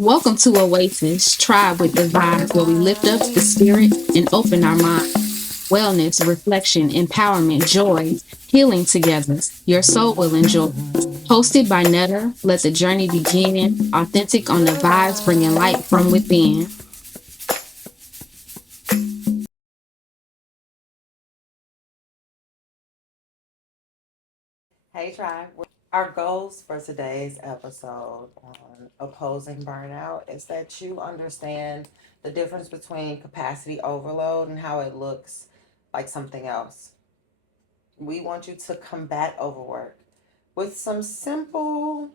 Welcome to Oasis, Tribe with the Vibes, where we lift up the spirit and open our mind. Wellness, reflection, empowerment, joy, healing together. Your soul will enjoy. Hosted by Netta, let the journey begin. Authentic on the vibes, bringing light from within. Hey, Tribe. Our goals for today's episode on opposing burnout is that you understand the difference between capacity overload and how it looks like something else. We want you to combat overwork with some simple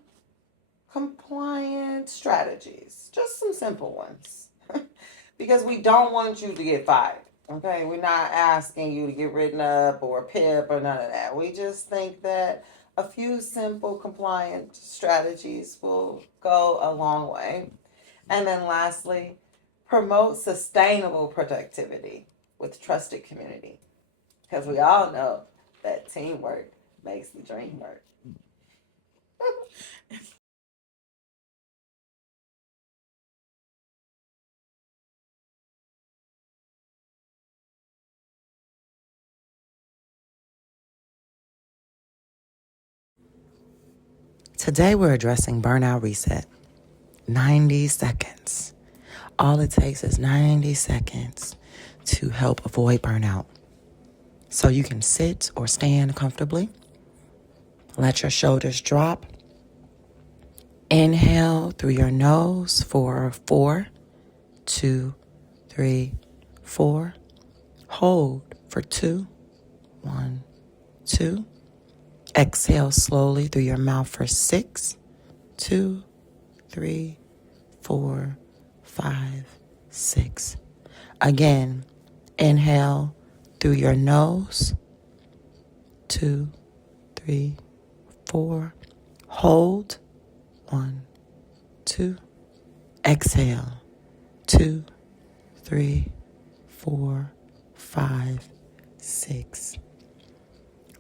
compliant strategies, just some simple ones, because we don't want you to get fired. Okay, we're not asking you to get written up or PIP or none of that. We just think that a few simple compliant strategies will go a long way. And then lastly, promote sustainable productivity with trusted community, because we all know that teamwork makes the dream work. Today we're addressing burnout reset. 90 seconds. All it takes is 90 seconds to help avoid burnout. So you can sit or stand comfortably. Let your shoulders drop. Inhale through your nose for 4, 2, 3, 4. Hold for 2, 1, 2. Exhale slowly through your mouth for 6, 2, 3, 4, 5, 6. Again, inhale through your nose. 2, 3, 4. Hold. 1, 2. Exhale. 2, 3, 4, 5, 6.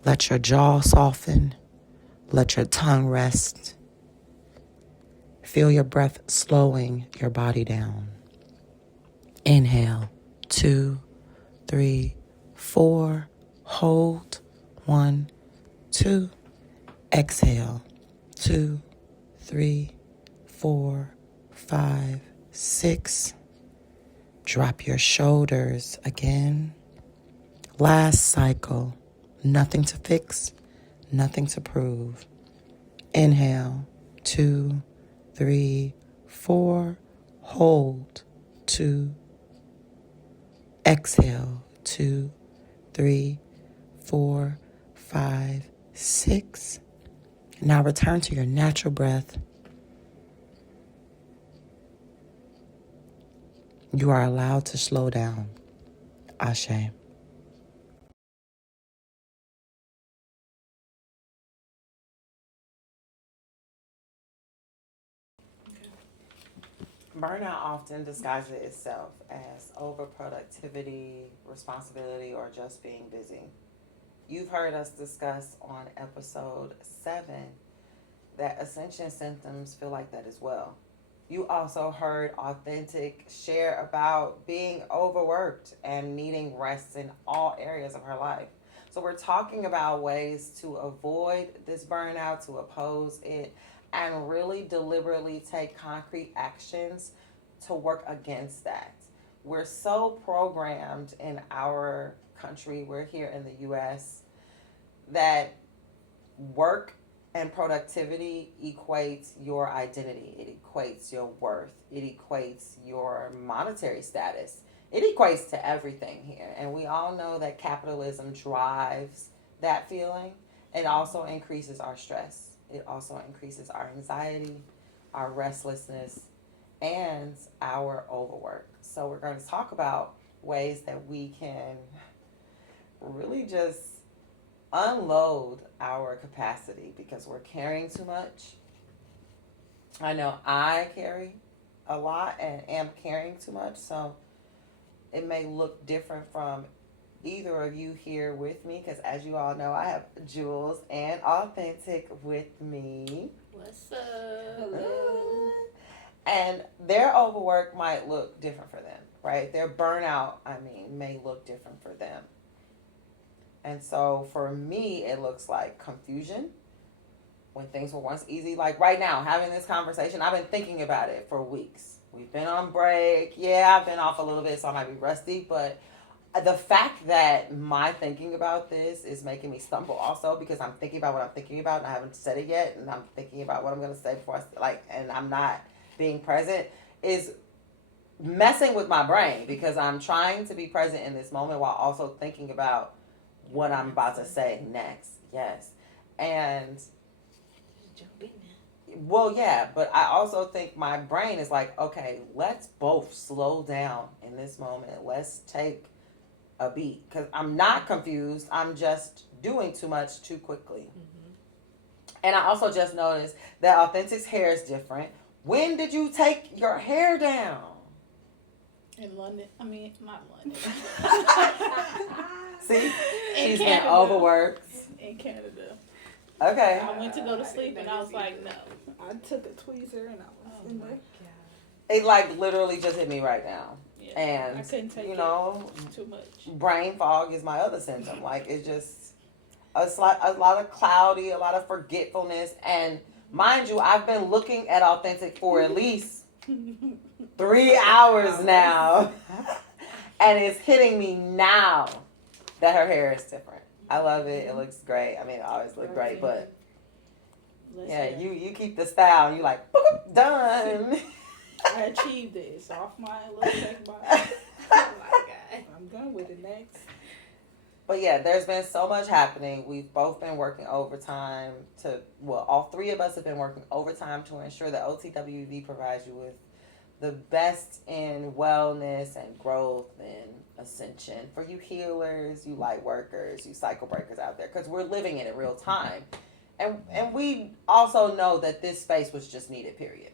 Let your jaw soften. Let your tongue rest. Feel your breath slowing your body down. Inhale. 2, 3, 4. Hold. 1, 2. Exhale. 2, 3, 4, 5, 6. Drop your shoulders again. Last cycle. Nothing to fix, nothing to prove. Inhale. 2, 3, 4. Hold. 2. Exhale. 2, 3, 4, 5, 6. Now return to your natural breath. You are allowed to slow down. Ashe. Burnout often disguises itself as overproductivity, responsibility, or just being busy. You've heard us discuss on episode 7 that ascension symptoms feel like that as well. You also heard Authentic share about being overworked and needing rest in all areas of her life. So, we're talking about ways to avoid this burnout, to oppose it, and really deliberately take concrete actions to work against that. We're so programmed in our country, we're here in the US, that work and productivity equates your identity. It equates your worth. It equates your monetary status. It equates to everything here. And we all know that capitalism drives that feeling. It also increases our stress. It also increases our anxiety, our restlessness, and our overwork. So we're going to talk about ways that we can really just unload our capacity because we're carrying too much. I know I carry a lot and am carrying too much, so it may look different from either of you here with me because, as you all know, I have Jules and Authentic with me. What's up? Hello. And their overwork might look different for them, right? Their burnout, may look different for them. And so for me, it looks like confusion when things were once easy. Like right now, having this conversation, I've been thinking about it for weeks. We've been on break. Yeah, I've been off a little bit, so I might be rusty. But the fact that my thinking about this is making me stumble also because I'm thinking about what I'm thinking about and I haven't said it yet. And I'm thinking about what I'm going to say before and I'm not being present is messing with my brain because I'm trying to be present in this moment while also thinking about what I'm about to say next. Yes. And well, yeah, but I also think my brain is like, okay, let's both slow down in this moment. Let's take a beat because I'm not confused. I'm just doing too much too quickly. And I also just noticed that Authentic's hair is different. When did you take your hair down? In London. I mean, not London. See? In She's been Canada. overworked. In Canada. Okay. I went to go to sleep and I was like, no. I took a tweezer and I was in there. It like literally just hit me right now. Yeah, And I couldn't take you know, too much. brain fog is my other symptom. Like it's just a lot of cloudy, a lot of forgetfulness. And mind you, I've been looking at Authentic for at least 3 hours now. And it's hitting me now that her hair is different. I love it. It looks great. I mean, it always looked great, but yeah, you keep the style and you like, boop, done. I achieved it. It's off my little check box. Oh my God. I'm done with it next. But yeah, there's been so much happening. We've both been working overtime all three of us have been working overtime to ensure that OTWV provides you with the best in wellness and growth and ascension for you healers, you light workers, you cycle breakers out there, because we're living in it real time. And we also know that this space was just needed, period.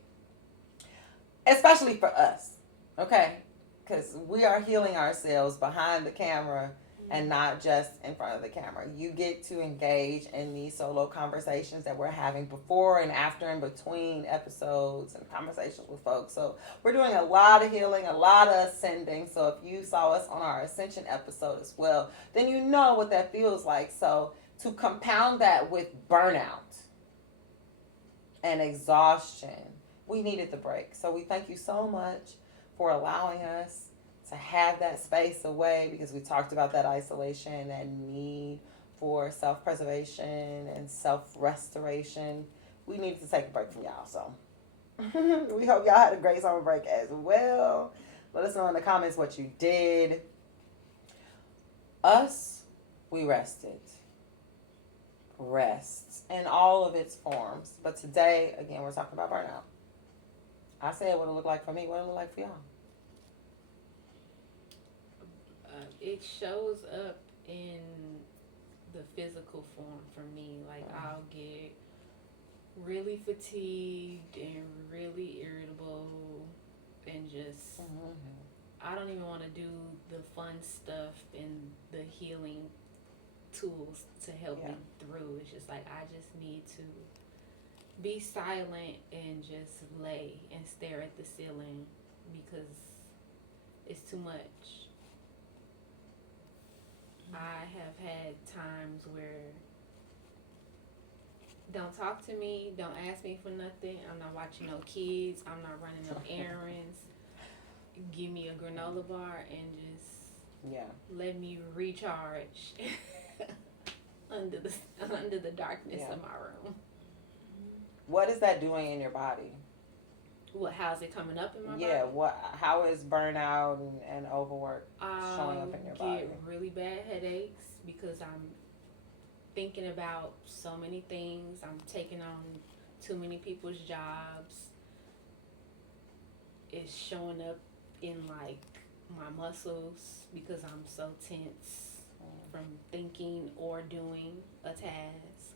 Especially for us, okay? Because we are healing ourselves behind the camera and not just in front of the camera. You get to engage in these solo conversations that we're having before and after and between episodes and conversations with folks. So we're doing a lot of healing, a lot of ascending. So if you saw us on our ascension episode as well, then you know what that feels like. So to compound that with burnout and exhaustion, we needed the break. So we thank you so much for allowing us to have that space away, because we talked about that isolation and need for self-preservation and self-restoration. We needed to take a break from y'all, so we hope y'all had a great summer break as well. Let us know in the comments what you did. Us, we rested. Rest in all of its forms. But today, again, we're talking about burnout. I said what it looked like for me. What it looked like for y'all? It shows up in the physical form for me. Like I'll get really fatigued and really irritable and just I don't even want to do the fun stuff and the healing tools to help me through. It's just like I just need to be silent and just lay and stare at the ceiling because it's too much. I have had times where don't talk to me, don't ask me for nothing, I'm not watching no kids, I'm not running no errands, give me a granola bar and just let me recharge under the darkness of my room. What is that doing in your body? How's it coming up in my body? Yeah, how is burnout and overwork showing up in your body? I get really bad headaches because I'm thinking about so many things. I'm taking on too many people's jobs. It's showing up in like my muscles because I'm so tense from thinking or doing a task.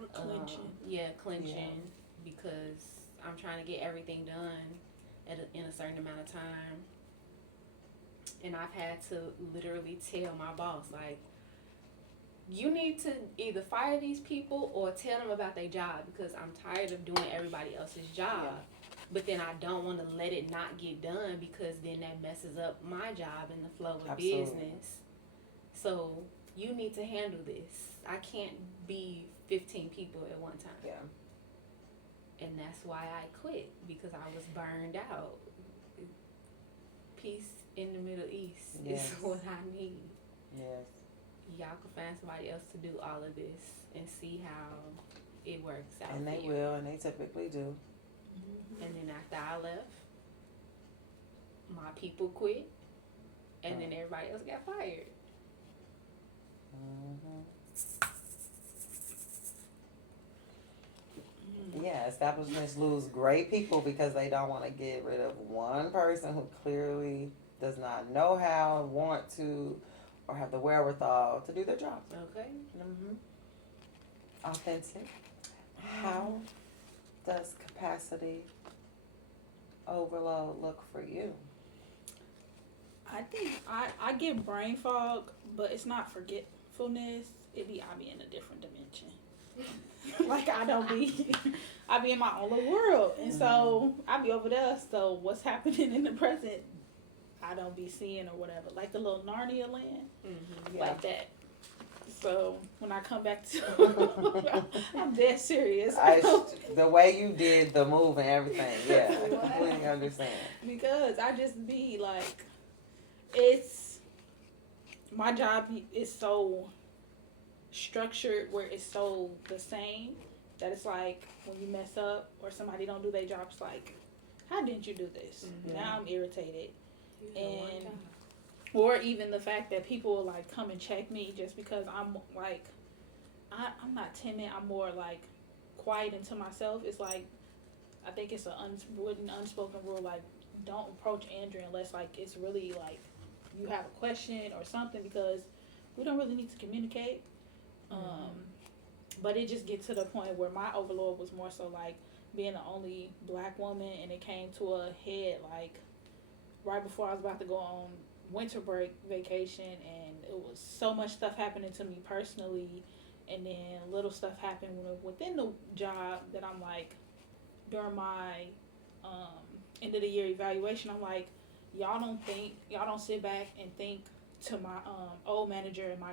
Or clenching. Clenching because I'm trying to get everything done in a certain amount of time. And I've had to literally tell my boss, like, you need to either fire these people or tell them about their job because I'm tired of doing everybody else's job. but then I don't want to let it not get done because then that messes up my job and the flow of Absolutely. business. So you need to handle this. I can't be 15 people at one time. Yeah. And that's why I quit, because I was burned out. Peace in the Middle East Yes. is what I need. Yes. Y'all can find somebody else to do all of this and see how it works out. And they for you. will, and they typically do. And then after I left, my people quit, and then everybody else got fired. Yeah, establishments lose great people because they don't want to get rid of one person who clearly does not know how, want to, or have the wherewithal to do their job. Okay. Authentic. How does capacity overload look for you? I think I get brain fog, but it's not forgetfulness. I be in a different dimension. Like I be in my own little world, and so I be over there. So what's happening in the present, I don't be seeing or whatever. Like the little Narnia land, like that. So when I come back to, I'm dead serious. The way you did the move and everything, yeah, I completely understand. Because I just be like, it's my job is so structured where it's so the same that it's like when you mess up or somebody don't do their job, it's like, how didn't you do this? Now I'm irritated. And or even the fact that people will like come and check me just because I'm like, I'm not timid, I'm more like quiet into myself. It's like, I think it's an unspoken rule, like don't approach Andrew unless like it's really like you have a question or something, because we don't really need to communicate. But it just gets to the point where my overload was more so like being the only black woman, and it came to a head like right before I was about to go on winter break vacation, and it was so much stuff happening to me personally, and then little stuff happened within the job that I'm like, during my end of the year evaluation, I'm like, y'all don't sit back and think to my old manager and my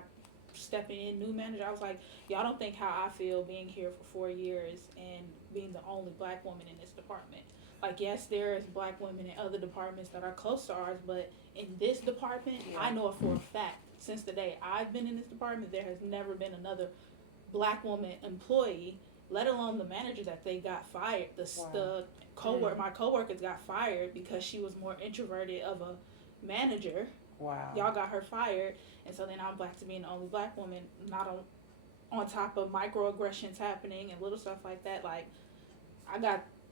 stepping in new manager. I was like, y'all don't think how I feel being here for 4 years and being the only black woman in this department. Like, yes, there is black women in other departments that are close to ours, but in this department, I know it for a fact, since the day I've been in this department, there has never been another black woman employee, let alone the manager that they got fired. My coworkers got fired because she was more introverted of a manager. Wow. Y'all got her fired, and so then I'm back to being the only black woman, not on top of microaggressions happening and little stuff like that. Like,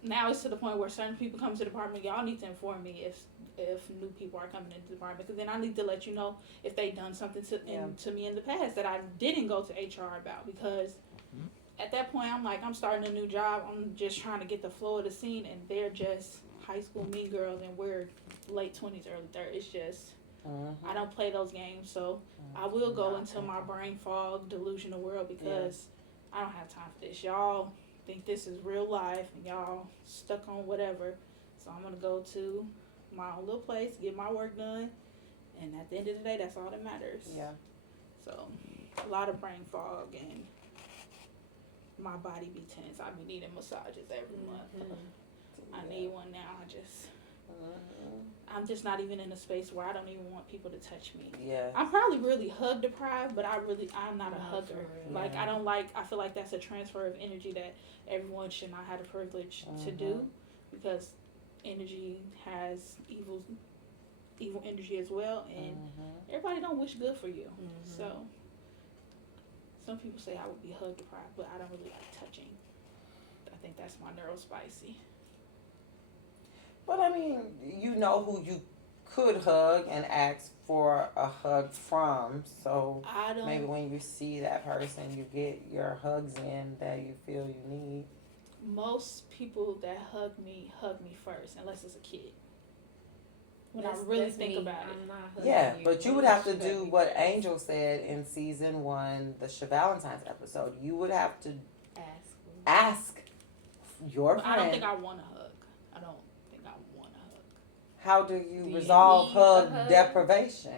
now it's to the point where certain people come to the department, y'all need to inform me if new people are coming into the department, because then I need to let you know if they done something to me in the past that I didn't go to HR about, because at that point I'm like, I'm starting a new job, I'm just trying to get the flow of the scene, and they're just high school mean girls, and we're late 20s, early 30s. It's just, I don't play those games, so I will go into my brain fog, delusional world, because I don't have time for this. Y'all think this is real life, and y'all stuck on whatever, so I'm gonna go to my own little place, get my work done, and at the end of the day, that's all that matters. Yeah. So a lot of brain fog, and my body be tense. I be needing massages every month. I need one now. I'm just not even in a space where I don't even want people to touch me. Yeah. I'm probably really hug deprived, but I'm not a hugger. Like, I feel like that's a transfer of energy that everyone should not have the privilege to do, because energy has evil energy as well, and everybody don't wish good for you. So some people say I would be hug deprived, but I don't really like touching. I think that's my neurospicy. But I mean, you know who you could hug and ask for a hug from. So maybe when you see that person, you get your hugs in that you feel you need. Most people that hug me first, unless it's a kid. When I really think about it. Yeah, but you would have to do what Angel said in season 1, the Valentine's episode. You would have to ask your friend. I don't think I want to hug. I don't think I want a hug. How do you Do you resolve need a hug hug? deprivation?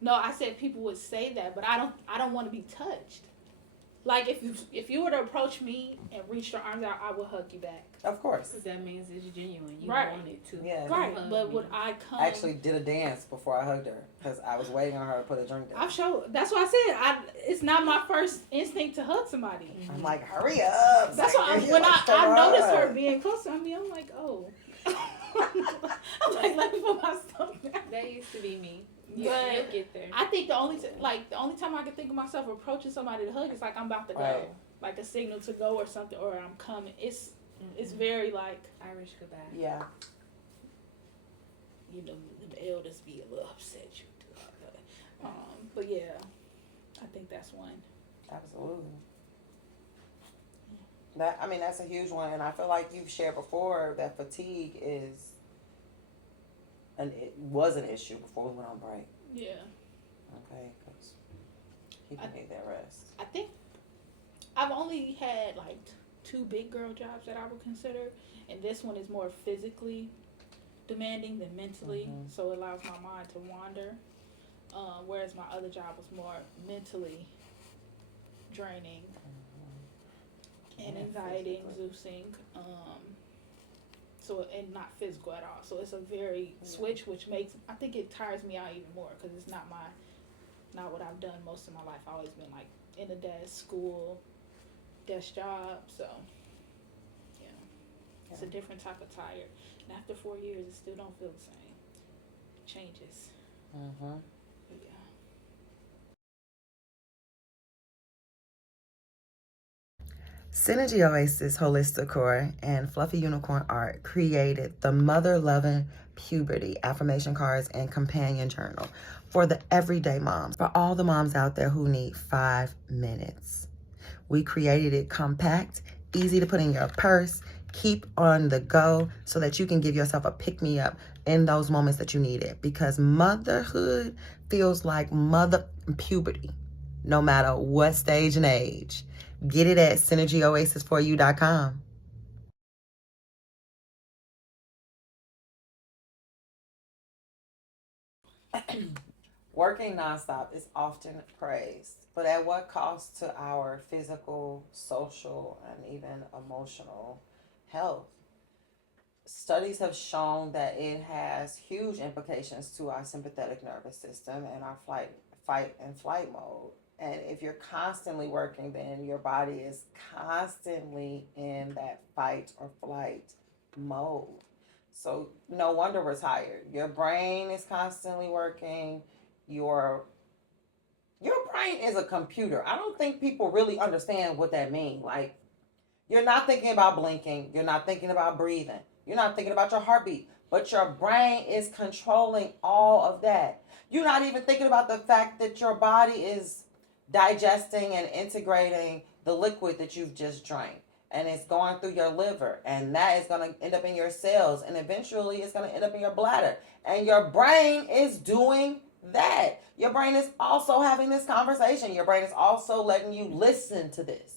No, I said people would say that, but I don't want to be touched. Like if you were to approach me and reach your arms out, I would hug you back. Of course. Because that means it's genuine. You Right. want it to. Yeah. Right, hug but me. would I come? I actually did a dance before I hugged her because I was waiting on her to put a drink down. I've showed. That's why I said it's not my first instinct to hug somebody. I'm like, hurry up. That's why when I noticed her being close to me, I'm like, oh. I'm like, let me put my stomach down. That used to be me. But You'll get there. I think the only time I can think of myself approaching somebody to hug is like I'm about to go, Right. like a signal to go or something, or I'm coming. It's very like Irish goodbye. Yeah. you know the elders be a little upset you do. But yeah, I think that's one. Absolutely. That's a huge one, and I feel like you've shared before that fatigue it was an issue before we went on break. Yeah, Okay, because people need their rest. I think I've only had like 2 big girl jobs that I would consider, and this one is more physically demanding than mentally, so it allows my mind to wander. Whereas my other job was more mentally draining and anxiety inducing. And not physical at all. So it's a very switch, which I think it tires me out even more because it's not what I've done most of my life. I've always been like in a desk, school, desk job. So yeah, it's a different type of tired. And after 4 years, it still don't feel the same. It changes. Mm-hmm. But yeah. Synergy Oasis Holistic Core and Fluffy Unicorn Art created the Mother Loving Puberty Affirmation Cards and Companion Journal for the everyday moms, for all the moms out there who need 5 minutes. We created it compact, easy to put in your purse, keep on the go so that you can give yourself a pick-me-up in those moments that you need it, because motherhood feels like mother puberty, no matter what stage and age. Get it at synergyoasis4u.com. Working nonstop is often praised, but at what cost to our physical, social, and even emotional health? Studies have shown that it has huge implications to our sympathetic nervous system and our fight and flight mode. And if you're constantly working, then your body is constantly in that fight or flight mode. So no wonder we're tired. Your brain is constantly working. Your brain is a computer. I don't think people really understand what that means. Like, you're not thinking about blinking. You're not thinking about breathing. You're not thinking about your heartbeat. But your brain is controlling all of that. You're not even thinking about the fact that your body is digesting and integrating the liquid that you've just drank. And it's going through your liver. And that is going to end up in your cells. And eventually it's going to end up in your bladder. And your brain is doing that. Your brain is also having this conversation. Your brain is also letting you listen to this.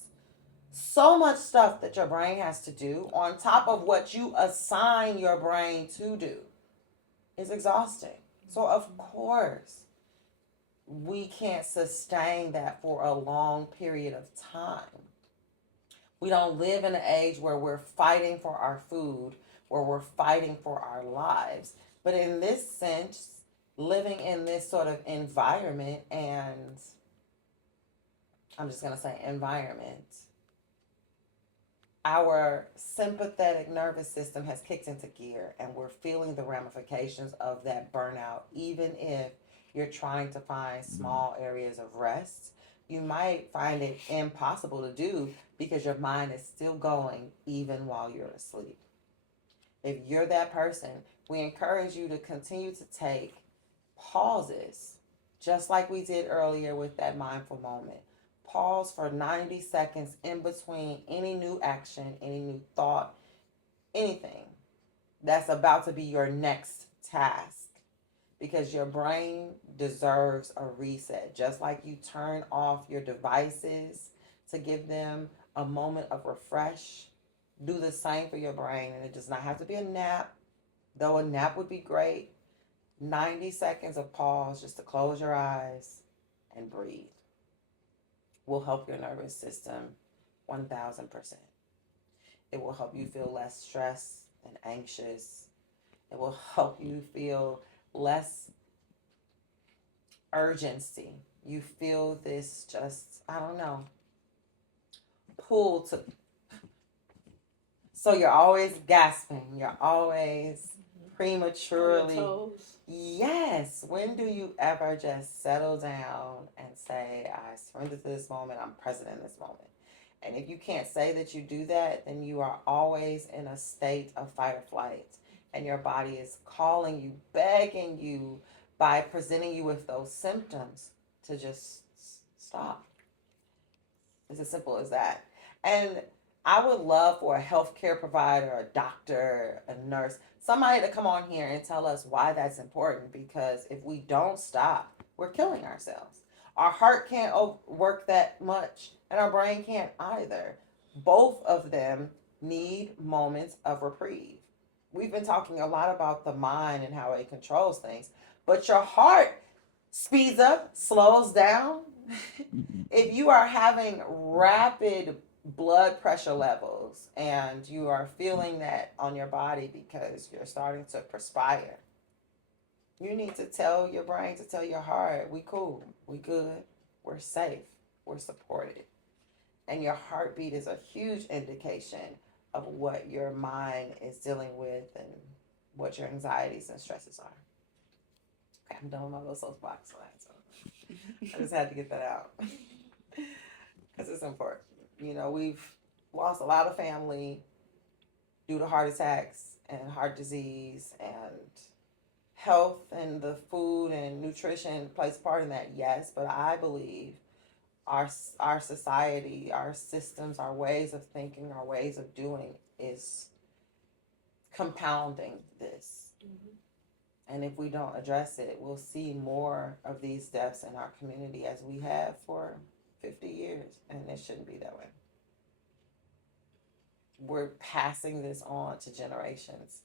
So much stuff that your brain has to do on top of what you assign your brain to do is exhausting. So of course, we can't sustain that for a long period of time. We don't live in an age where we're fighting for our food, where we're fighting for our lives. But in this sense, living in this sort of environment, and I'm just going to say environment, our sympathetic nervous system has kicked into gear, and we're feeling the ramifications of that burnout. Even if you're trying to find small areas of rest, you might find it impossible to do because your mind is still going even while you're asleep. If you're that person, we encourage you to continue to take pauses, just like we did earlier with that mindful moment. Pause for 90 seconds in between any new action, any new thought, anything that's about to be your next task. Because your brain deserves a reset. Just like you turn off your devices to give them a moment of refresh, Do the same for your brain, and it does not have to be a nap, though a nap would be great. 90 seconds of pause just to close your eyes and breathe will help your nervous system 1000%. It will help you feel less stressed and anxious. It will help you feel less urgency. You feel this just, I don't know, pull to. So you're always gasping. You're always prematurely. Yes. When do you ever just settle down and say, I surrender to this moment, I'm present in this moment? And if you can't say that you do that, then you are always in a state of fight or flight. And your body is calling you, begging you by presenting you with those symptoms to just stop. It's as simple as that. And I would love for a healthcare provider, a doctor, a nurse, somebody to come on here and tell us why that's important. Because if we don't stop, we're killing ourselves. Our heart can't work that much, and our brain can't either. Both of them need moments of reprieve. We've been talking a lot about the mind and how it controls things, but your heart speeds up, slows down. If you are having rapid blood pressure levels and you are feeling that on your body because you're starting to perspire, you need to tell your brain, to tell your heart, we cool, we good, we're safe, we're supported. And your heartbeat is a huge indication of what your mind is dealing with and what your anxieties and stresses are. Okay, I'm done with my little soapbox. I just had to get that out because it's important. You know, we've lost a lot of family due to heart attacks and heart disease, and health and the food and nutrition plays a part in that, yes, but I believe our society, our systems, our ways of thinking, our ways of doing is compounding this. And if we don't address it, we'll see more of these deaths in our community as we have for 50 years, and it shouldn't be that way. We're passing this on to generations.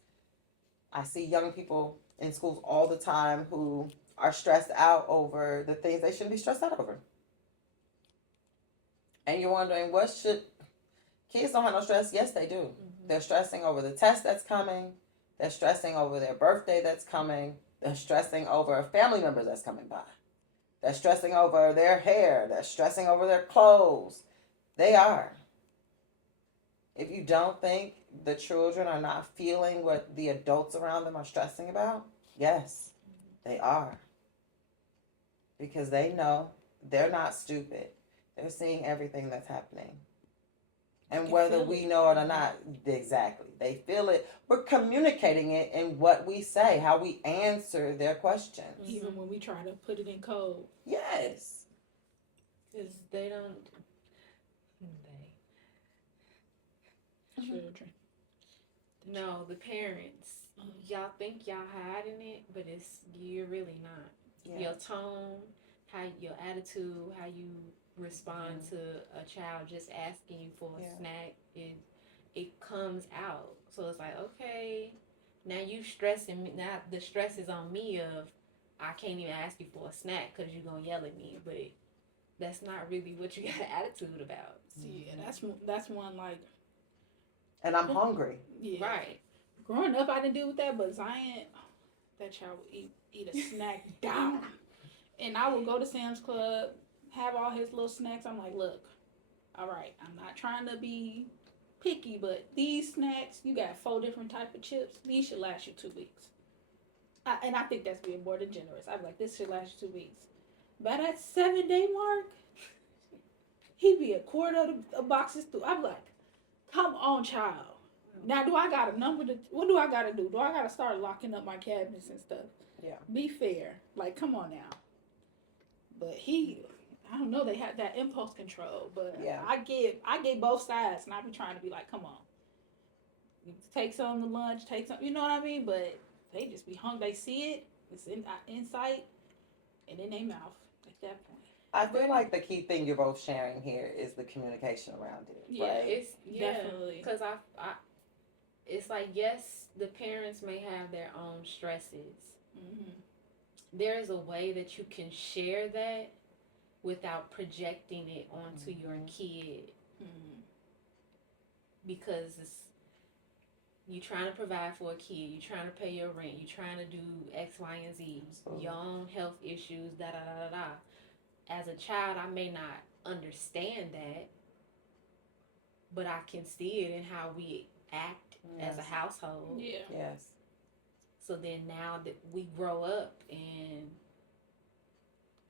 I see young people in schools all the time who are stressed out over the things they shouldn't be stressed out over. And you're wondering, what should kids don't have no stress? Yes, they do. Mm-hmm. They're stressing over the test that's coming. They're stressing over their birthday that's coming. They're stressing over a family member that's coming by. They're stressing over their hair. They're stressing over their clothes. They are. If you don't think the children are not feeling what the adults around them are stressing about, yes, they are. Because they know they're not stupid. They're seeing everything that's happening. And whether we know it or not, exactly, they feel it. We're communicating it in what we say, how we answer their questions. Even when we try to put it in code. Yes. Because they don't. Children. No, the parents. Y'all think y'all hiding it, but you're really not. Yeah. Your tone, how your attitude, how you respond to a child just asking you for a snack, it comes out. So it's like, okay, now you stressing me. Now the stress is on me of I can't even ask you for a snack because you're gonna yell at me. But that's not really what you got an attitude about. Yeah, that's one like. And I'm hungry. Yeah. Right. Growing up, I didn't deal with that, but Zion, that child would eat a snack down. And I would go to Sam's Club, have all his little snacks. I'm like, look, all right, I'm not trying to be picky, but these snacks, you got 4 different type of chips. These should last you 2 weeks. And I think that's being more than generous. I'm like, this should last you 2 weeks. By that 7-day mark, he'd be a quarter of boxes through. I'm like, come on, child. Now, do I got a number to... What do I got to do? Do I got to start locking up my cabinets and stuff? Yeah. Be fair. Like, come on now. But I don't know, they had that impulse control. But yeah. I get both sides, and I be trying to be like, come on. You take some to lunch, take some... You know what I mean? But they just be hungry. They see it. It's in sight and in their mouth at that point. I feel like the key thing you're both sharing here is the communication around it, Yeah, right? It's definitely. because it's like, yes, the parents may have their own stresses. Mm-hmm. There's a way that you can share that without projecting it onto your kid, Mm-hmm. because you trying to provide for a kid, you trying to pay your rent, you trying to do X, Y, and Z, Absolutely. your own health issues, da da da da da. As a child, I may not understand that, but I can see it in how we act as a Yes. household. Yeah. Yes. So then now that we grow up, and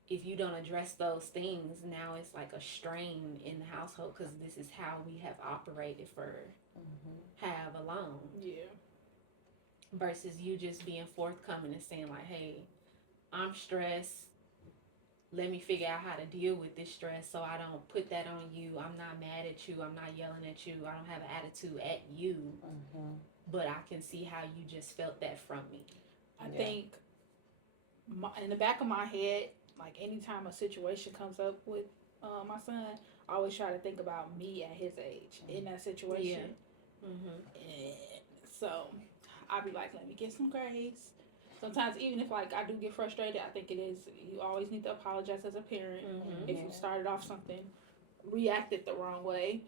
if you don't address those things, now it's like a strain in the household, because this is how we have operated for have alone. Yeah. Versus you just being forthcoming and saying like, hey, I'm stressed. Let me figure out how to deal with this stress so I don't put that on you. I'm not mad at you. I'm not yelling at you. I don't have an attitude at you. But I can see how you just felt that from me. I think in the back of my head, like anytime a situation comes up with my son, I always try to think about me at his age in that situation. Yeah. Mm-hmm. And so I'll be like, let me get some grace. Sometimes even if like I do get frustrated, I think it is, you always need to apologize as a parent if you started off something, reacted the wrong way.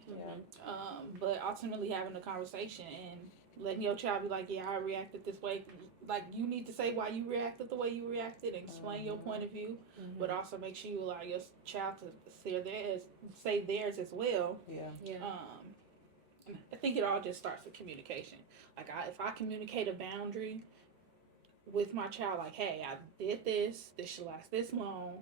But ultimately having a conversation and letting your child be like, yeah, I reacted this way. Like, you need to say why you reacted the way you reacted and explain your point of view, but also make sure you allow your child to say theirs as well. Yeah. I think it all just starts with communication. Like, if I communicate a boundary with my child, like, hey, I did this should last this long,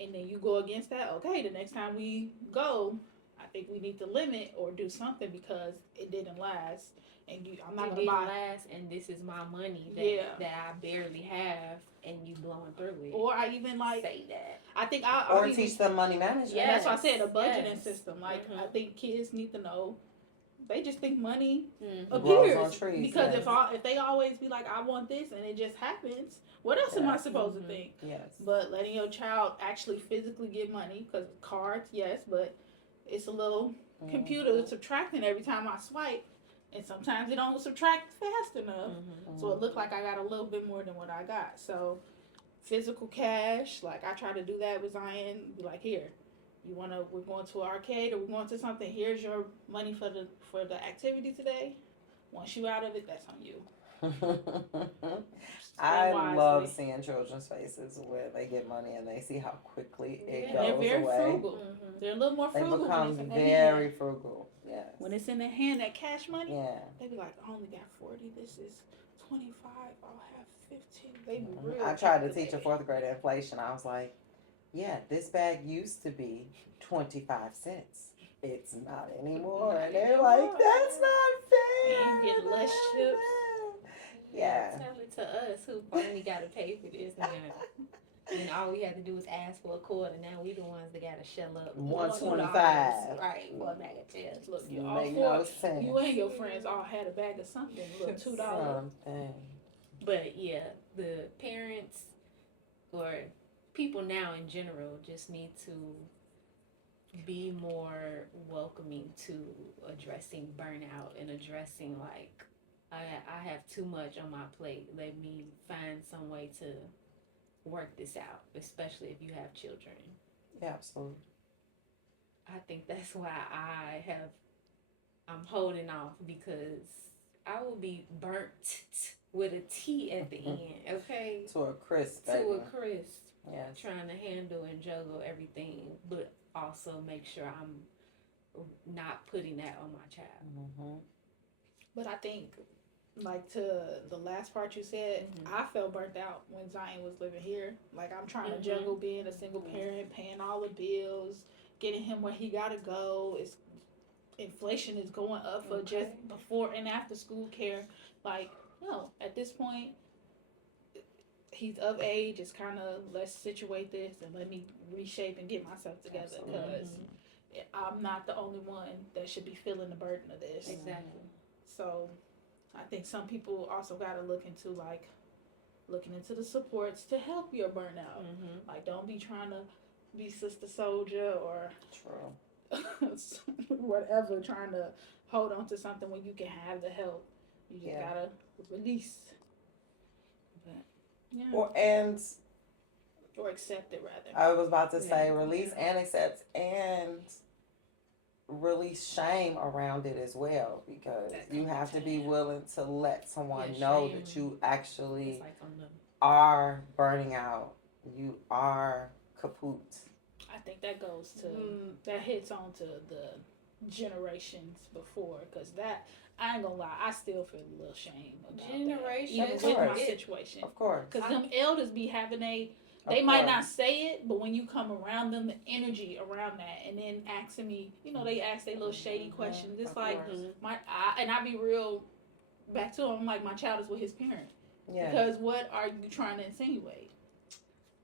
and then you go against that, okay, the next time we go, I think we need to limit or do something because it didn't last, and I'm not gonna buy last, and this is my money that I barely have, and you blowing through it. Or I even like say that. I think or teach them money management. Yeah, that's why I said a budgeting system. Like, I think kids need to know. They just think money appears because if they always be like, I want this, and it just happens, what else am I supposed to think? Yes. But letting your child actually physically get money, because cards, yes, but it's a little computer subtracting every time I swipe, and sometimes it don't subtract fast enough, so it looked like I got a little bit more than what I got. So physical cash, like I try to do that with Zion. Be like, here, we're going to an arcade or we're going to something. Here's your money for the activity today. Once you out of it, that's on you. I love seeing children's faces where they get money and they see how quickly it goes away. They're very frugal. They're a little more frugal. They become very frugal. Yes. When it's in their hand, that cash money, yeah, they be like, I only got 40. This is 25. I'll have 15. They be real. I tried to teach a 4th grade inflation. I was like, yeah, this bag used to be 25 cents. It's not anymore. And they're like, that's not fair. And get less chips. Yeah. Tell it to us who finally got to pay for this now. And all we had to do was ask for a quarter. Now we the ones that got to shell up $1.25. Right, for a bag of chips. Look, you and your friends all had a bag of something. Look, $2. Something. But yeah, the parents or people now in general just need to be more welcoming to addressing burnout and addressing like, I have too much on my plate. Let me find some way to work this out, especially if you have children. Yeah, absolutely. I think that's why I'm holding off, because I will be burnt with a T at the end, okay? To a crisp. Yes. Trying to handle and juggle everything, but also make sure I'm not putting that on my child. But I think, like, to the last part you said, I felt burnt out when Zion was living here. Like, I'm trying to juggle being a single parent, paying all the bills, getting him where he gotta go. Inflation is going up for just before and after school care. Like, no, at this point, he's of age. It's kind of, let's situate this and let me reshape and get myself together, because I'm not the only one that should be feeling the burden of this. Exactly. So I think some people also got to looking into the supports to help your burnout. Like, don't be trying to be Sister Soldier or True. whatever, trying to hold on to something when you can have the help. You just Yeah. gotta release. But yeah. Or accept it rather. I was about to Yeah. say release and accept and release shame around it as well, because That you comes have to into be that. willing to let someone Yeah, know shame. that you actually It's like on the are burning out. You are kaput. I think that goes to that hits on to the generations before, because that, I ain't gonna lie, I still feel a little shame about Generation, that, even of with my course. situation. Of course. Because them elders be having Of they might course. not say it, but when you come around them, the energy around that, and then asking me, they ask they little shady questions. It's Of like course. I be real back to him, like my child is with his parent. Yeah. Because what are you trying to insinuate?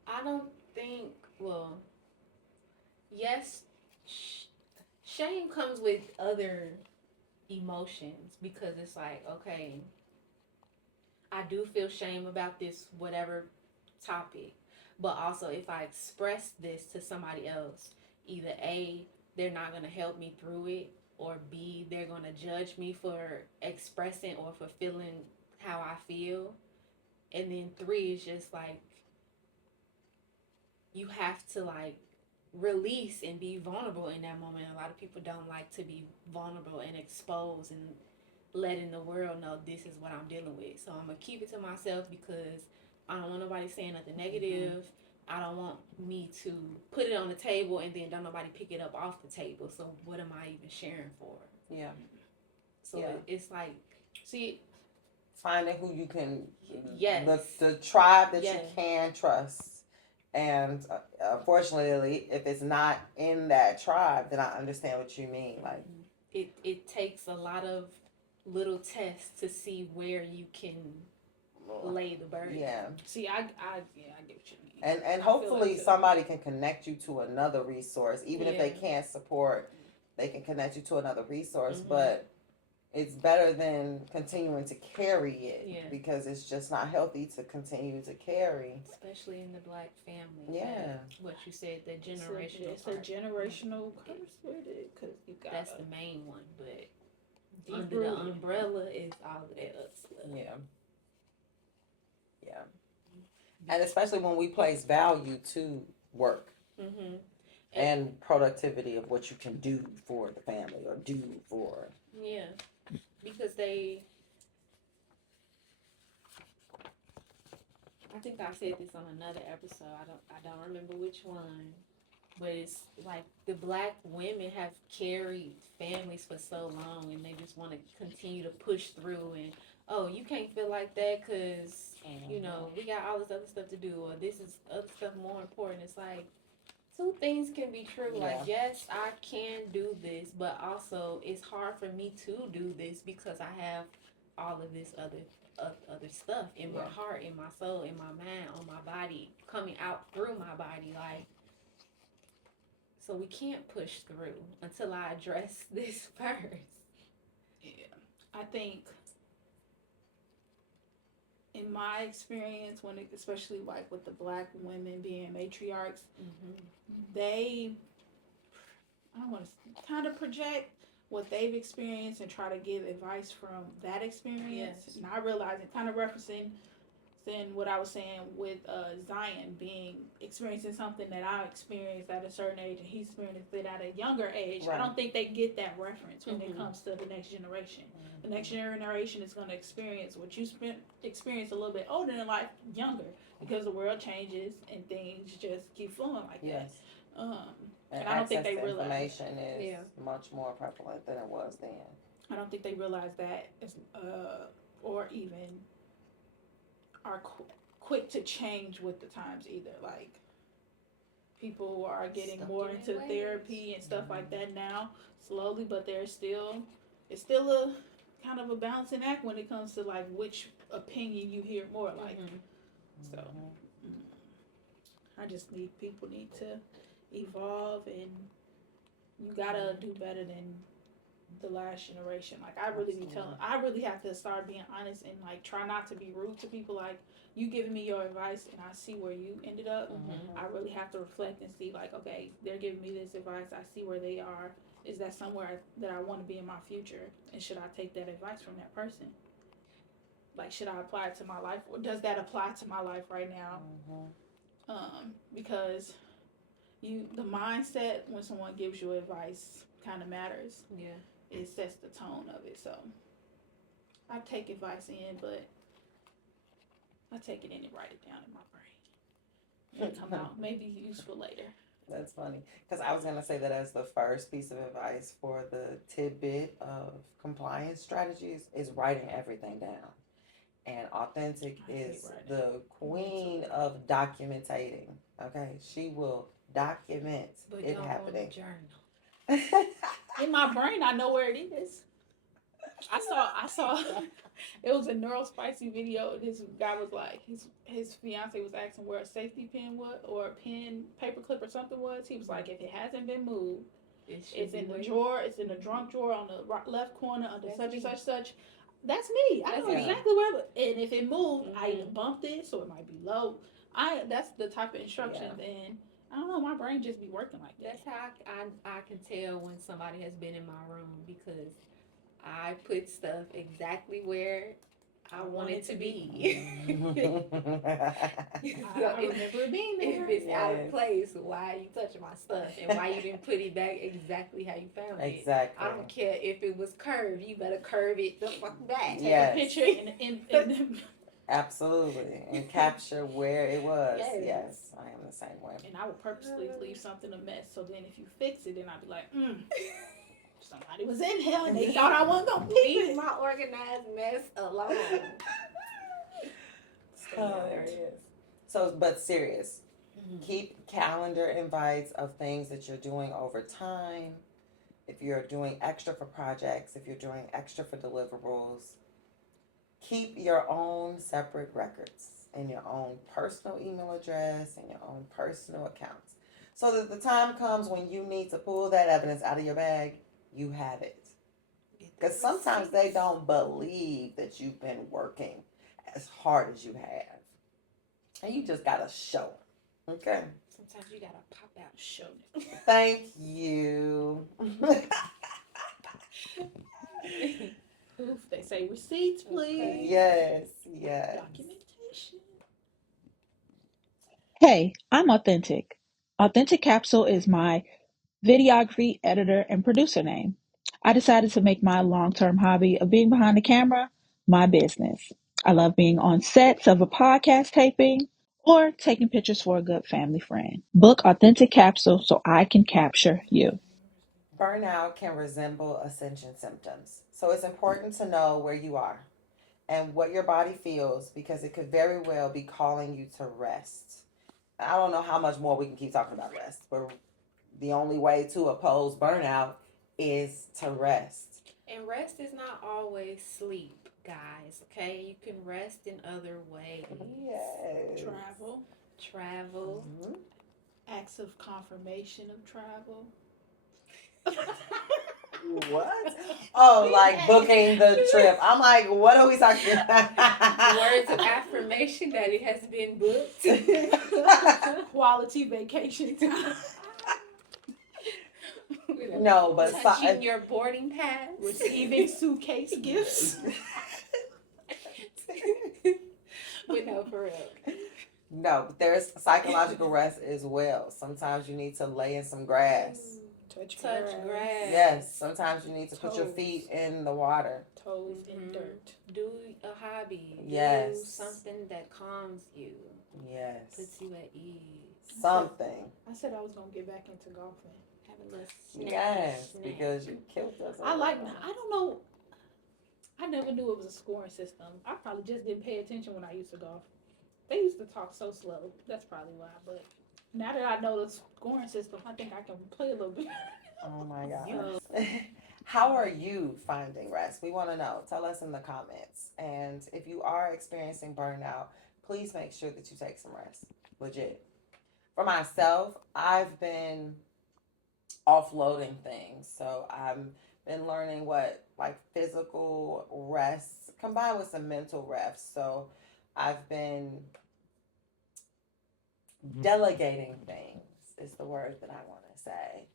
I don't think. Well, yes, shame comes with other emotions because it's like, okay, I do feel shame about this whatever topic, but also if I express this to somebody else, either A, they're not gonna help me through it, or B, they're gonna judge me for expressing or for feeling how I feel, and then three is just like you have to like release and be vulnerable in that moment. A lot of people don't like to be vulnerable and exposed and letting the world know this is what I'm dealing with. So I'm gonna keep it to myself because I don't want nobody saying nothing negative. I don't want me to put it on the table and then don't nobody pick it up off the table. So what am I even sharing for? Yeah. So Yeah. it's like, See, Finding who you can, yes, the tribe that yes, you can trust. And unfortunately, if it's not in that tribe, then I understand what you mean. Like, it takes a lot of little tests to see where you can lay the burden. yeah. see, I get what you mean. And I feel hopefully that too. somebody can connect you to another resource, even if they Yeah. can't support. They can connect you to another resource, Mhm. but it's better than continuing to carry it, Yeah. because it's just not healthy to continue to carry. Especially in the black family. Yeah. What you said, the generational It's a part. generational curse with it, because you got That's the main one, but deep under the rooted. umbrella is all of that other stuff. Yeah. Yeah. And especially when we place value to work Mm-hmm. and productivity of what you can do for the family or do for. Yeah, because I think I said this on another episode. I don't remember which one, but it's like the black women have carried families for so long, and they just want to continue to push through. And oh, you can't feel like that because we got all this other stuff to do, or this is other stuff more important. It's like two things can be true. Yeah. Like, yes, I can do this, but also it's hard for me to do this because I have all of this other stuff in my heart, in my soul, in my mind, on my body, coming out through my body. Like, so we can't push through until I address this first. Yeah, I think in my experience, especially like with the black women being matriarchs, they, I don't want to kind of project what they've experienced and try to give advice from that experience. Yes. Not realizing, kind of referencing what I was saying with Zion experiencing something that I experienced at a certain age, and he experienced it at a younger age. Right. I don't think they get that reference when it comes to the next generation. The next generation is going to experience what you experienced a little bit older in life, younger, because the world changes and things just keep flowing like Yes. that. And I don't think access they to realize. information is much more prevalent than it was then. I don't think they realize that, or even are quick to change with the times either. Like, people are getting Stuck more in into their ways. therapy and stuff like that now, slowly, but it's still a kind of a balancing act when it comes to like which opinion you hear more. Like, so I just people need to evolve, and you gotta do better than the last generation. Like I really be telling, I really have to start being honest and like try not to be rude to people. Like you giving me your advice and I see where you ended up. I really have to reflect and see like, okay, they're giving me this advice. I see where they are. Is that somewhere that I want to be in my future? And should I take that advice from that person? Like, should I apply it to my life, or does that apply to my life right now? Because the mindset when someone gives you advice kind of matters. Yeah. It sets the tone of it. So I take advice in, but I take it in and write it down in my brain. It'll come out maybe useful later. That's funny. Because I was going to say that as the first piece of advice for the tidbit of compliance strategies is writing everything down. And Authentic is the queen of documentating. Okay? She will document but it don't happening. Journal. In my brain, I know where it is. I saw it was a neurospicy video. This guy was like, his fiance was asking where a safety pin was or a pen, paperclip or something was. He was like, if it hasn't been moved, it's in the drawer. It's in the trunk drawer on the left corner under such and such. That's me. I know exactly where. And if it moved, I either bumped it, so it might be low. That's the type of instructions, and I don't know. My brain just be working like that. That's how I can tell when somebody has been in my room because I put stuff exactly where I want it to be. I remember it being there. If it's out of place, why are you touching my stuff? And why you didn't put it back exactly how you found it? Exactly. I don't care if it was curved. You better curve it the fuck back. Take a picture and absolutely. And capture where it was. Yes. I am the same way. And I would purposely leave something a mess. So then if you fix it, then I'd be like, somebody was in here and they thought I wasn't going to leave my organized mess alone. Hilarious. So, but serious. Keep calendar invites of things that you're doing over time. If you're doing extra for projects, if you're doing extra for deliverables, keep your own separate records in your own personal email address and your own personal accounts. So that the time comes when you need to pull that evidence out of your bag, you have it. Because sometimes they don't believe that you've been working as hard as you have. And you just got to show them. Okay? Sometimes you got to pop out and show them. Thank you. Oof, they say receipts, please. Okay. Yes. Documentation. Hey, I'm Authentic. Authentic Capsule is my videography editor and producer name. I decided to make my long-term hobby of being behind the camera my business. I love being on sets of a podcast taping or taking pictures for a good family friend. Book Authentic Capsule so I can capture you. Burnout can resemble ascension symptoms. So it's important to know where you are and what your body feels because it could very well be calling you to rest. I don't know how much more we can keep talking about rest, but the only way to oppose burnout is to rest. And rest is not always sleep, guys, okay? You can rest in other ways. Yes. Travel. Acts of confirmation of travel. What? Oh, like booking the trip. I'm like, what are we talking about? Words of affirmation that it has been booked. Quality vacation time. No, but touching your boarding pass. Receiving suitcase gifts. But no, for real. No, but there's psychological rest as well. Sometimes you need to lay in some grass. Touch grass. Yes, sometimes you need to put your feet in the water. Toes in dirt. Do a hobby. Yes. Do something that calms you. Yes. Puts you at ease. Something. I said I was going to get back into golfing. Have a little snack. Yes, because you killed us. I don't know. I never knew it was a scoring system. I probably just didn't pay attention when I used to golf. They used to talk so slow. That's probably why. But now that I know the scoring system, I think I can play a little bit. Oh my God. How are you finding rest? We want to know. Tell us in the comments. And if you are experiencing burnout, please make sure that you take some rest. Legit. For myself, I've been offloading things. So I'm been learning what like physical rest combined with some mental rest. So I've been delegating things is the word that I want to say.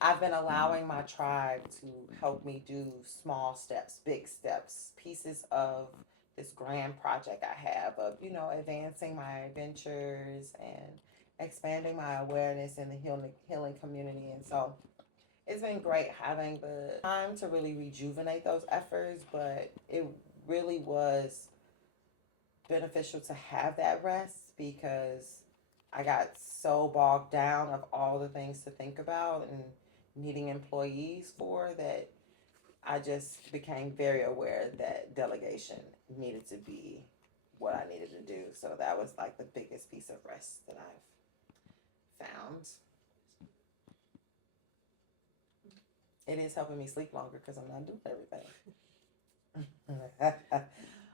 I've been allowing my tribe to help me do small steps, big steps, pieces of this grand project I have of, advancing my ventures and expanding my awareness in the healing community. And so it's been great having the time to really rejuvenate those efforts, but it really was beneficial to have that rest because I got so bogged down of all the things to think about and needing employees for that I just became very aware that delegation needed to be what I needed to do. So that was like the biggest piece of rest that I've found. It is helping me sleep longer because I'm not doing everything.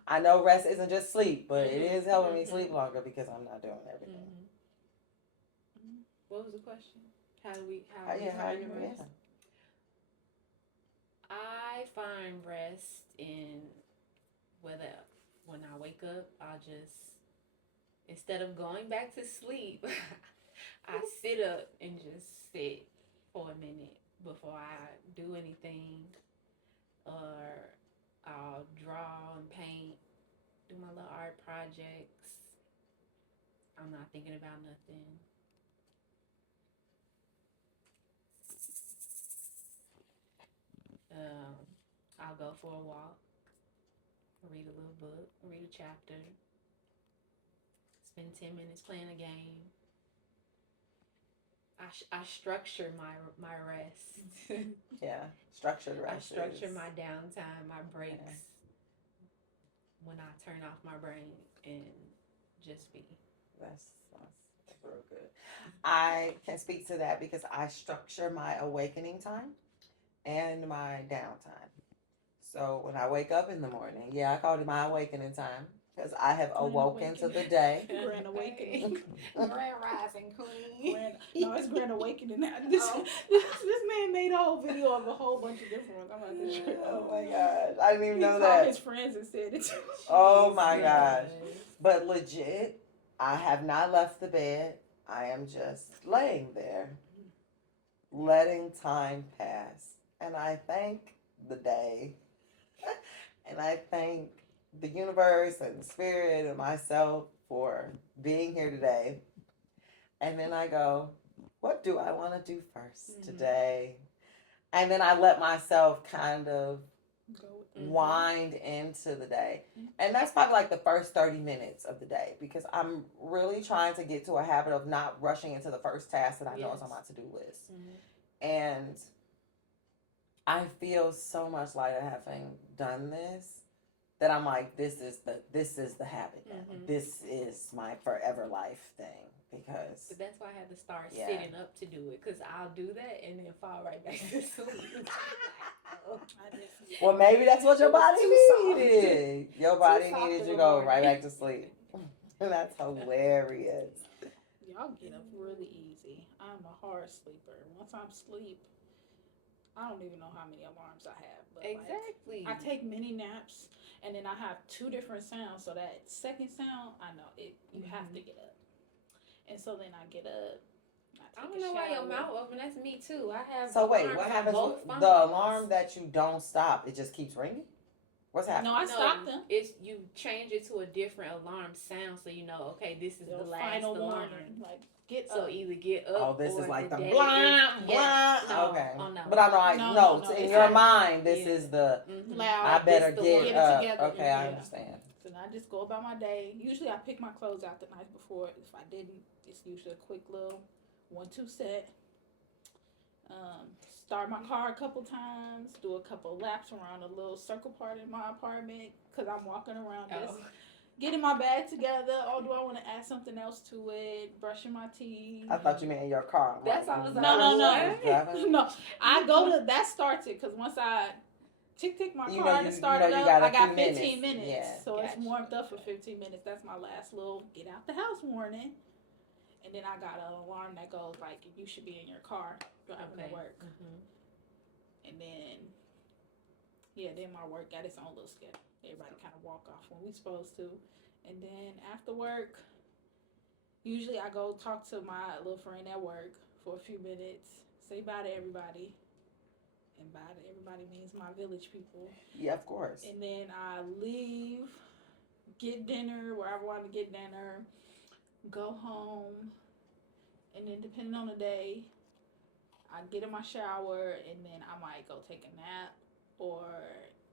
I know rest isn't just sleep, but it is helping me sleep longer because I'm not doing everything. What was the question? How do you rest? Yeah. I find rest in whether when I wake up, I'll just, instead of going back to sleep, I sit up and just sit for a minute before I do anything, or I'll draw and paint, do my little art projects. I'm not thinking about nothing. I'll go for a walk, read a little book, read a chapter, spend 10 minutes playing a game. I structure my rest. Yeah, structured rest. I structure my downtime, my breaks, when I turn off my brain and just be. That's real good. I can speak to that because I structure my awakening time and my downtime. So when I wake up in the morning, I call it my awakening time because I have awoken to the day. Grand awakening. Grand rising queen. No, it's grand awakening. This man made a whole video of a whole bunch of different ones. I'm like, oh my gosh, I didn't even know called that. his friends and said it. Oh my gosh, but legit, I have not left the bed. I am just laying there, letting time pass, and I thank the day. And I thank the universe and the spirit and myself for being here today. And then I go, what do I want to do first today? And then I let myself kind of wind into the day. And that's probably like the first 30 minutes of the day because I'm really trying to get to a habit of not rushing into the first task that I know is on my to-do list. And I feel so much lighter having done this that I'm like, this is the habit now. This is my forever life thing because. But that's why I had to start sitting up to do it because I'll do that and then fall right back to sleep. Well, maybe that's what your body needed. Your body needed you to go right back to sleep. That's hilarious. Y'all get up really easy. I'm a hard sleeper. Once I'm asleep, I don't even know how many alarms I have. But exactly. I take mini naps, and then I have 2 different sounds. So that second sound, I know it. You have to get up, and so then I get up. I don't know why your mouth open. That's me too. I have. So wait, what happens with the alarm that you don't stop? It just keeps ringing. What's happening? No, I stop them. It's you change it to a different alarm sound, so you know. Okay, this is the last final alarm. Warning. Like get so up. either get up. Oh, this or is like the blah blah. No, okay. Oh, no. But I'm like, no. In your mind, this is the loud. I better get it together. Okay, I understand. So I just go about my day. Usually, I pick my clothes out the night before. If I didn't, it's usually a quick little 1-2 set. Start my car a couple times, do a couple laps around a little circle part in my apartment because I'm walking around just getting my bag together. Oh, do I want to add something else to it? Brushing my teeth. I thought you meant in your car. That's all I was like. No. No, I go to, that starts it because once I tick my car to start it up, I got 15 minutes. Yeah, so it's warmed up for 15 minutes. That's my last little get out the house warning. And then I got an alarm that goes like, you should be in your car driving to work. And then yeah, then my work got its own little schedule. Everybody kind of walk off when we supposed to, and then after work, usually I go talk to my little friend at work for a few minutes, say bye to everybody, and bye to everybody means my village people. Yeah, of course. And then I leave, get dinner wherever I want to get dinner, go home, and then depending on the day, I get in my shower, and then I might go take a nap or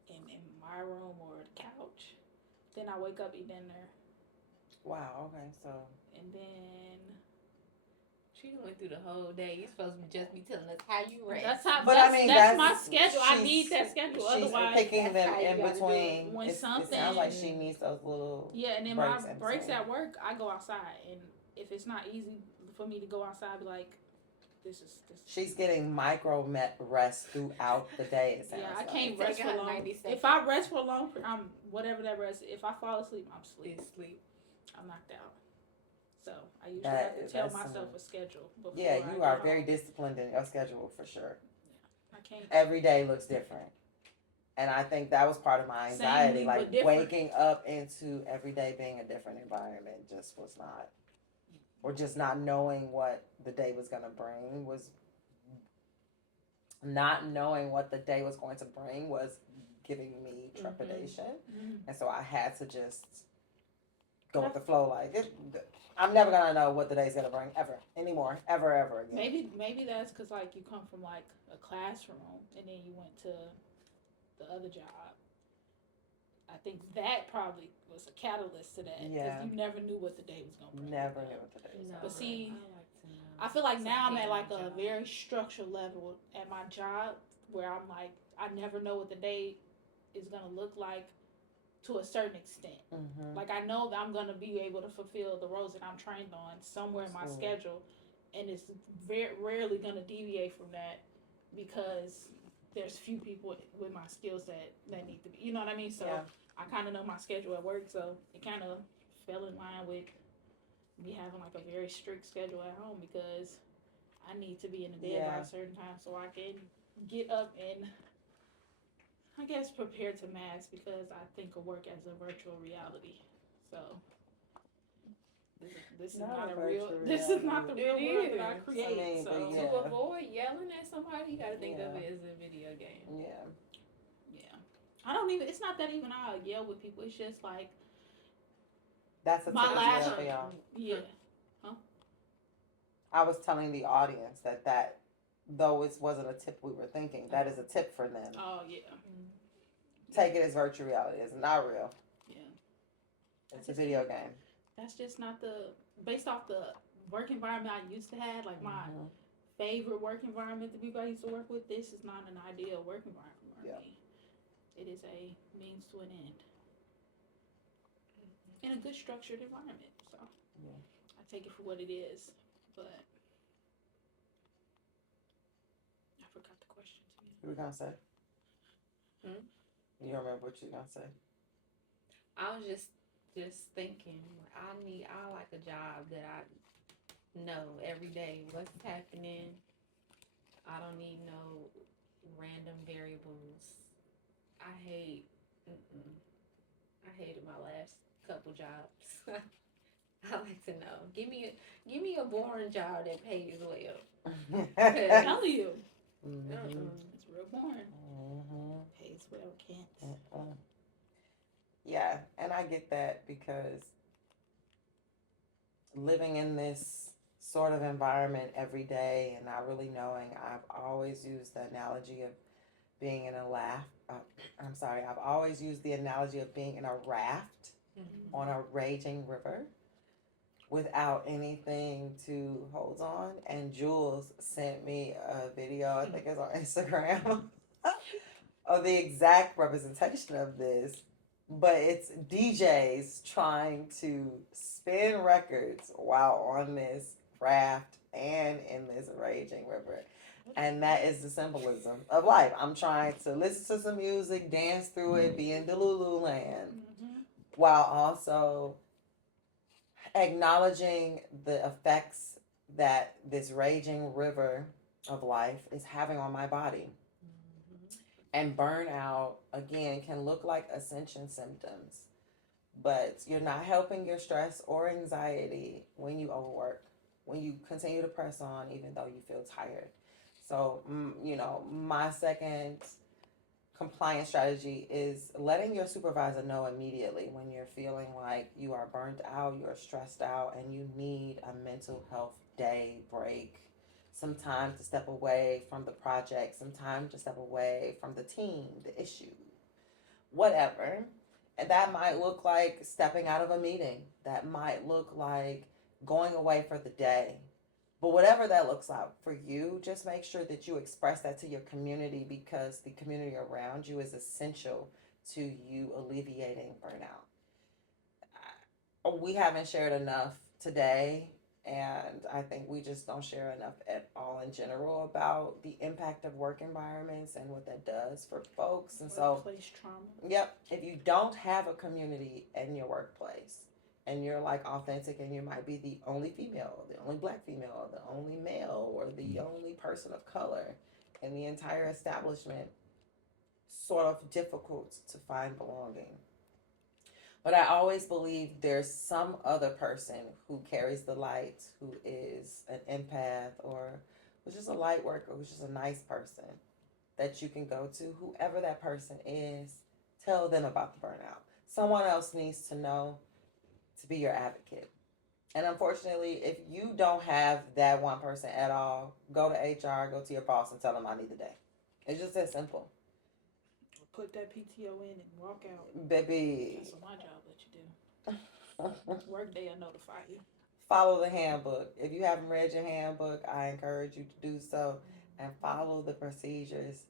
in my room or the couch. Then I wake up, eat dinner, Wow. Okay. So. and then She went through the whole day. You're supposed to just be telling us how you rest. that's how. But That's, I mean, that's my that's schedule. I she's need that schedule. she's Otherwise, picking that's them how you in gotta do it. between. When It sounds like she something, needs those little yeah, and then breaks my in breaks between. at work, I go outside, and if it's not easy for me to go outside, I be like, this. She's getting rest throughout the day. It sounds Yeah, I like. can't Take rest for out long. 90 seconds. If I rest for long, I'm whatever that rest. If I fall asleep, I'm asleep. It's sleep. I'm knocked out. So I usually That- have to tell that's myself some- a schedule before. Yeah, I you get are home. very disciplined in your schedule for sure. I can't. Every day looks different. And I think that was part of my anxiety. Same, like but different. waking up into every day being a different environment just was not, or just not knowing what the day was going to bring was, not knowing what the day was going to bring was giving me trepidation. Mm-hmm. And so I had to just go with the flow. Like, I'm never going to know what the day's going to bring ever anymore, ever again. Maybe that's because like you come from like a classroom and then you went to the other job. I think that probably was a catalyst to that. Yeah. Because you never knew what the day was going to bring. Never knew what the day was No, going But to see, I like to know. I feel like now I'm at like a Job. very structured level at my job where I'm like, I never know what the day is going to look like to a certain extent. Mm-hmm. Like I know that I'm going to be able to fulfill the roles that I'm trained on somewhere in my schedule, and it's very rarely going to deviate from that because there's few people with my skill set that need to be, you know what I mean? So Yeah. I kind of know my schedule at work, so it kind of fell in line with me having like a very strict schedule at home because I need to be in the bed by Yeah. a certain time so I can get up and I guess prepare to mask because I think of work as a virtual reality. So this is Not not a a real. virtual This is not the reality. real world It that I is. create. I mean, so but yeah. To avoid yelling at somebody, you gotta think of Yeah. it as a video game. Yeah. yeah, I don't even. It's not that even I yell with people. It's just like That's a my tip last. for y'all. Yeah. I was telling the audience that though it wasn't a tip we were thinking, that is a tip for them. Oh yeah. Take it as virtual reality. It's not real. Yeah. It's a video game. That's just not the based off the work environment I used to have. Like my Mhm. favorite work environment, the people I used to work with. This is not an ideal work environment for Yeah. me. It is a means to an end in a good structured environment. So Yeah. I take it for what it is. But I forgot the question to me. What were we gonna say? Hmm? You don't remember what you were gonna say? I was just thinking, I like a job that I know every day what's happening. I don't need no random variables. I hated my last couple jobs. I like to know. Give me a boring job that pays well. I'm Mhm. telling you, Mhm. it's real boring. Mhm. Pays well, can't. Mhm. Yeah, and I get that because living in this sort of environment every day and not really knowing, I've always used the analogy of being in a laugh. I've always used the analogy of being in a raft on a raging river without anything to hold on. And Jules sent me a video, I think it's on Instagram, of the exact representation of this. But it's DJs trying to spin records while on this raft and in this raging river. And that is the symbolism of life. I'm trying to listen to some music, dance through it, be in Delulu land, while also acknowledging the effects that this raging river of life is having on my body. And burnout, again, can look like ascension symptoms, but you're not helping your stress or anxiety when you overwork, when you continue to press on even though you feel tired. So, my second compliance strategy is letting your supervisor know immediately when you're feeling like you are burnt out, you're stressed out, and you need a mental health day break. Some time to step away from the project, some time to step away from the team, the issue, whatever. And that might look like stepping out of a meeting. That might look like going away for the day. But whatever that looks like for you, just make sure that you express that to your community because the community around you is essential to you alleviating burnout. We haven't shared enough today, and I think we just don't share enough at all in general about the impact of work environments and what that does for folks. And so, Workplace trauma. yep, if you don't have a community in your workplace and you're like authentic and you might be the only female, the only black female, or the only male, or the only person of color in the entire establishment, sort of difficult to find belonging. But I always believe there's some other person who carries the light, who is an empath or who's just a light worker, who's just a nice person that you can go to, whoever that person is, tell them about the burnout. Someone else needs to know to be your advocate. And unfortunately, if you don't have that one person at all, go to HR, go to your boss, and tell them I need the day. It's just that simple. Put that PTO in and walk out. Baby. That's what my job let you do. Work day will notify you. Follow the handbook. If you haven't read your handbook, I encourage you to do so and follow the procedures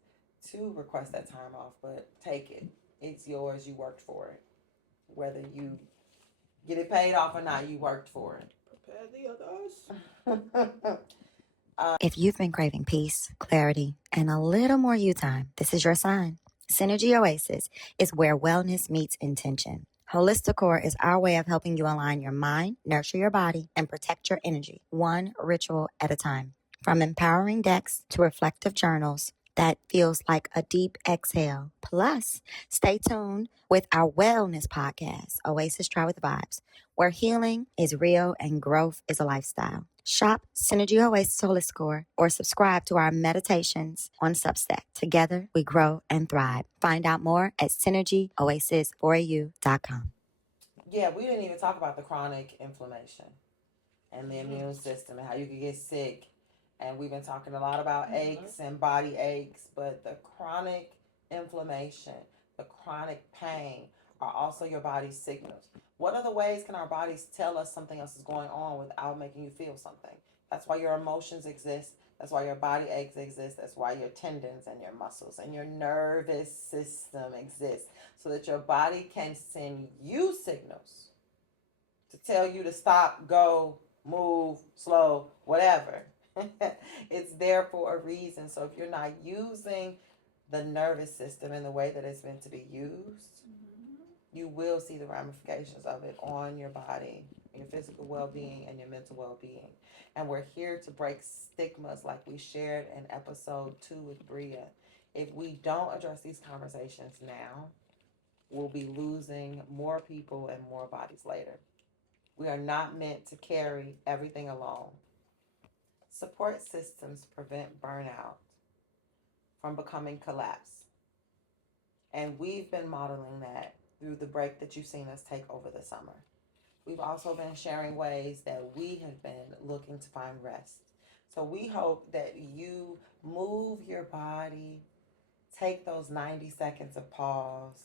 to request that time off. But take it. It's yours. You worked for it. Whether you get it paid off or not, you worked for Prepare the it. If you've been craving peace, clarity, and a little more you time, this is your sign. Synergy Oasis is where wellness meets intention. Holistic Core is our way of helping you align your mind, nurture your body, and protect your energy, one ritual at a time. From empowering decks to reflective journals, that feels like a deep exhale. Plus, stay tuned with our wellness podcast, Oasis Try with Vibes, where healing is real and growth is a lifestyle. Shop Synergy Oasis Holistic Core or subscribe to our meditations on Substack. Together, we grow and thrive. Find out more at synergyoasis4au.com. Yeah, we didn't even talk about the chronic inflammation and the immune system and how you can get sick. And we've been talking a lot about aches and body aches, but the chronic inflammation, the chronic pain are also your body's signals. What other ways can our bodies tell us something else is going on without making you feel something? That's why your emotions exist. That's why your body aches exist. That's why your tendons and your muscles and your nervous system exist. So that your body can send you signals to tell you to stop, go, move, slow, whatever. It's there for a reason. So if you're not using the nervous system in the way that it's meant to be used, you will see the ramifications of it on your body, your physical well being, and your mental well being. And we're here to break stigmas like we shared in episode 2 with Bria. If we don't address these conversations now, we'll be losing more people and more bodies later. We are not meant to carry everything alone. Support systems prevent burnout from becoming collapse. And we've been modeling that through the break that you've seen us take over the summer. We've also been sharing ways that we have been looking to find rest. So we hope that you move your body, take those 90 seconds of pause.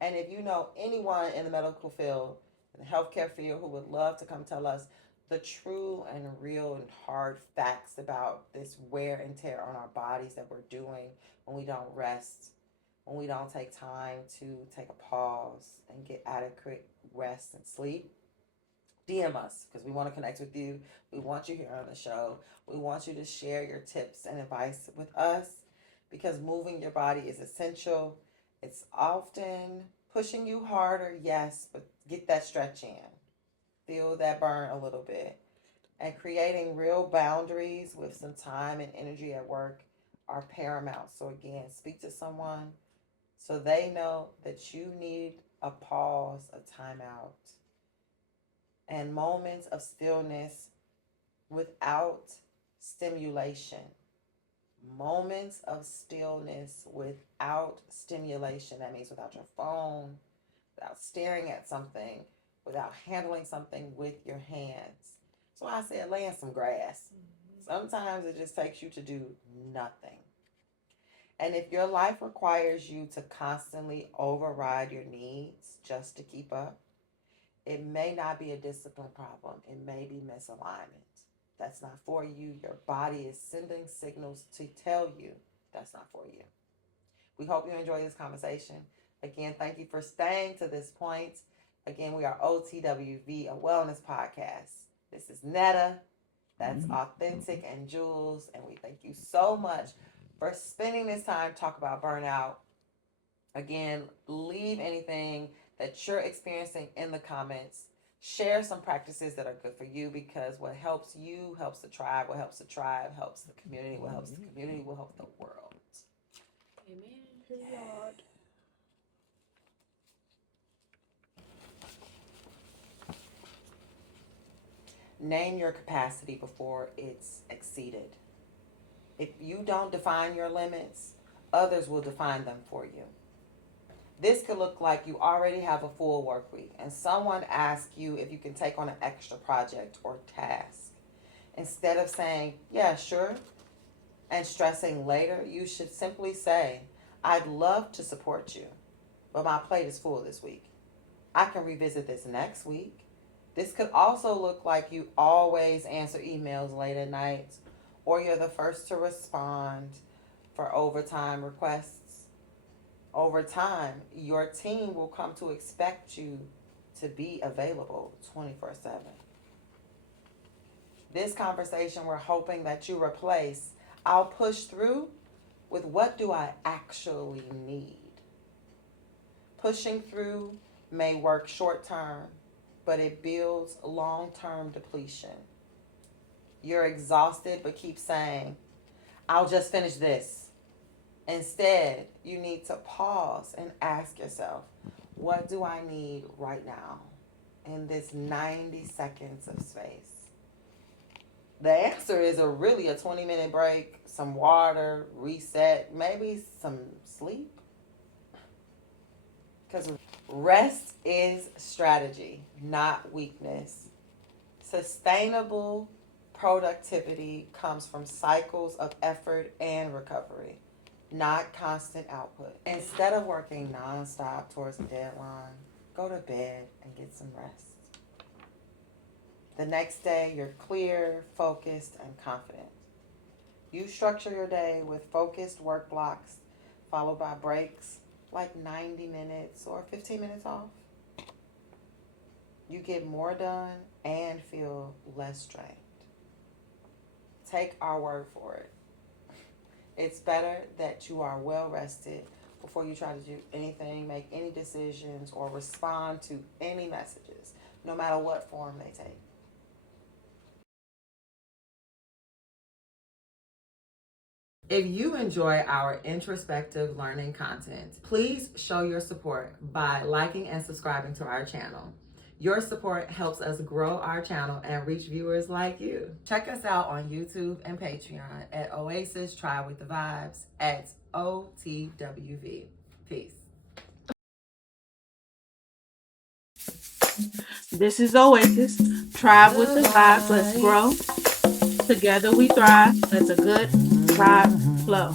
And if you know anyone in the medical field, in the healthcare field, who would love to come tell us the true and real and hard facts about this wear and tear on our bodies that we're doing when we don't rest, when we don't take time to take a pause and get adequate rest and sleep, DM us because we want to connect with you. We want you here on the show. We want you to share your tips and advice with us because moving your body is essential. It's often pushing you harder, yes, but get that stretch in. Feel that burn a little bit. And creating real boundaries with some time and energy at work are paramount. So, again, speak to someone so they know that you need a pause, a timeout, and moments of stillness without stimulation. Moments of stillness without stimulation. That means without your phone, without staring at something, without handling something with your hands. So I said, lay in some grass. Sometimes it just takes you to do nothing. And if your life requires you to constantly override your needs just to keep up, it may not be a discipline problem. It may be misalignment. That's not for you. Your body is sending signals to tell you that's not for you. We hope you enjoy this conversation. Again, thank you for staying to this point. Again, we are OTWV, a wellness podcast. This is Netta. That's Authentic and Jules. And we thank you so much for spending this time to talk about burnout. Again, leave anything that you're experiencing in the comments. Share some practices that are good for you, because what helps you helps the tribe. What helps the tribe helps the community. What helps the community will help the world. Amen. Period. Name your capacity before it's exceeded. If you don't define your limits, others will define them for you. This could look like you already have a full work week and someone asks you if you can take on an extra project or task. Instead of saying, yeah, sure, and stressing later, you should simply say, I'd love to support you, but my plate is full this week. I can revisit this next week. This could also look like you always answer emails late at night, or you're the first to respond for overtime requests. Over time, your team will come to expect you to be available 24/7. This conversation, we're hoping that you replace I'll push through with what do I actually need. Pushing through may work short term, but it builds long-term depletion. You're exhausted but keep saying, I'll just finish this. Instead, you need to pause and ask yourself, what do I need right now in this 90 seconds of space? The answer is really a 20-minute break, some water, reset, maybe some sleep. Because rest is strategy, not weakness. Sustainable productivity comes from cycles of effort and recovery, not constant output. Instead of working nonstop towards a deadline, go to bed and get some rest. The next day, you're clear, focused, and confident. You structure your day with focused work blocks, followed by breaks, like 90 minutes or 15 minutes off. You get more done and feel less strained. Take our word for it. It's better that you are well rested before you try to do anything, make any decisions, or respond to any messages, no matter what form they take. If you enjoy our introspective learning content, please show your support by liking and subscribing to our channel. Your support helps us grow our channel and reach viewers like you. Check us out on YouTube and Patreon at Oasis Tribe with the Vibes at OTWV. Peace. This is Oasis, Tribe with the Vibes. Let's grow. Together we thrive. Let's a good vibe flow.